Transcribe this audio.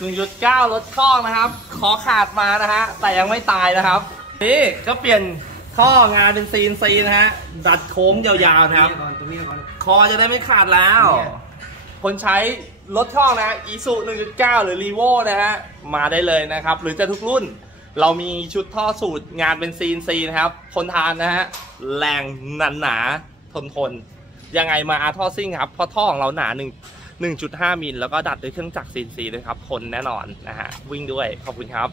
1.9 รถคอกนะครับคอขาดมานะฮะแต่ยังไม่ตายนะครับนี่ก็เปลี่ยนท่องานเป็นCNCนะฮะดัดโค้งยาวๆนะครับคอจะได้ไม่ขาดแล้วคนใช้รถท่อนะอีซู 1.9 หรือรีโวนะฮะมาได้เลยนะครับหรือจะทุกรุ่นเรามีชุดท่อสูตรงานเป็นCNCนะครับทนทานนะฮะแรงหนาทนยังไงมาอาร์ท่อซิ่งครับเพราะท่อของเราหนา1.5 มิลแล้วก็ดัดด้วยเครื่องจักรCNCด้วยครับทนแน่นอนนะฮะวิ่งด้วยขอบคุณครับ